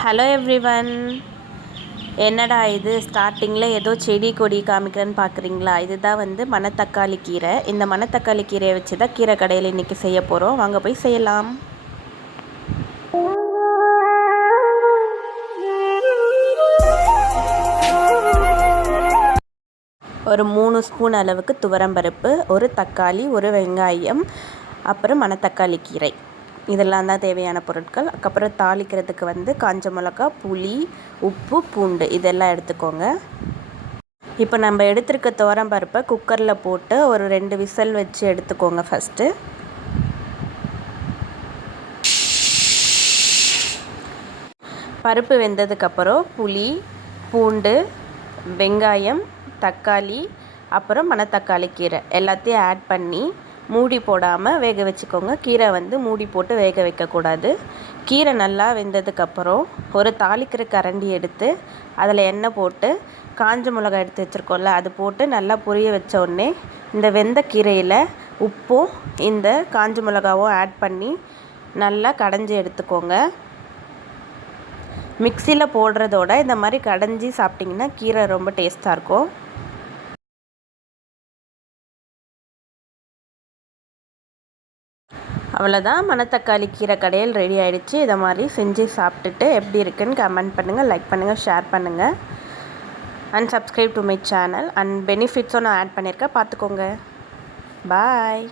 Hello everyone. என்னடா இது ஸ்டார்டிங்கில் ஏதோ செடி கொடி காமிக்கிறேன்னு பார்க்குறீங்களா? இதுதான் மணத்தக்காளி கீரை. இந்த மணத்தக்காளி கீரையை வச்சு தான் கீரை கடையில் இன்றைக்கி செய்ய போகிறோம். வாங்க போய் செய்யலாம். ஒரு 3 ஸ்பூன் அளவுக்கு துவரம்பருப்பு, ஒரு தக்காளி, ஒரு வெங்காயம், அப்புறம் மணத்தக்காளி கீரை, இதெல்லாம் தான் தேவையான பொருட்கள். அதுக்கப்புறம் தாளிக்கிறதுக்கு காஞ்ச மிளகா, புளி, உப்பு, பூண்டு இதெல்லாம் எடுத்துக்கோங்க. இப்போ நம்ம எடுத்துருக்க துவரம்பருப்பை குக்கரில் போட்டு ஒரு 2 விசில் வச்சு எடுத்துக்கோங்க. ஃபஸ்ட்டு பருப்பு வெந்ததுக்கப்புறம் புளி, பூண்டு, வெங்காயம், தக்காளி, அப்புறம் மணத்தக்காளி கீரை எல்லாத்தையும் ஆட் பண்ணி மூடி போடாமல் வேக வச்சுக்கோங்க. கீரை மூடி போட்டு வேக வைக்கக்கூடாது. கீரை நல்லா வெந்ததுக்கப்புறம் ஒரு தாளிக்கிற கரண்டி எடுத்து அதில் எண்ணெய் போட்டு காஞ்ச மிளகாய் எடுத்து வச்சுருக்கோம்ல அது போட்டு நல்லா பொரிய வச்ச உடனே இந்த வெந்த கீரையில் உப்பும் இந்த காஞ்ச மிளகாவும் ஆட் பண்ணி நல்லா கடைஞ்சி எடுத்துக்கோங்க. மிக்சியில் போடுறதோட இந்த மாதிரி கடைஞ்சி சாப்பிட்டிங்கன்னா கீரை ரொம்ப டேஸ்ட்டாக இருக்கும். அவ்வளோதான், மணத்தக்காளி கீரை கடையில் ரெடி ஆகிடுச்சு. இதை மாதிரி செஞ்சு சாப்பிட்டுட்டு எப்படி இருக்குன்னு கமெண்ட் பண்ணுங்கள், லைக் பண்ணுங்கள், ஷேர் பண்ணுங்கள் and subscribe to my channel. And பெனிஃபிட்ஸும் நான் ஆட் பண்ணியிருக்கேன், பார்த்துக்கோங்க. பாய்.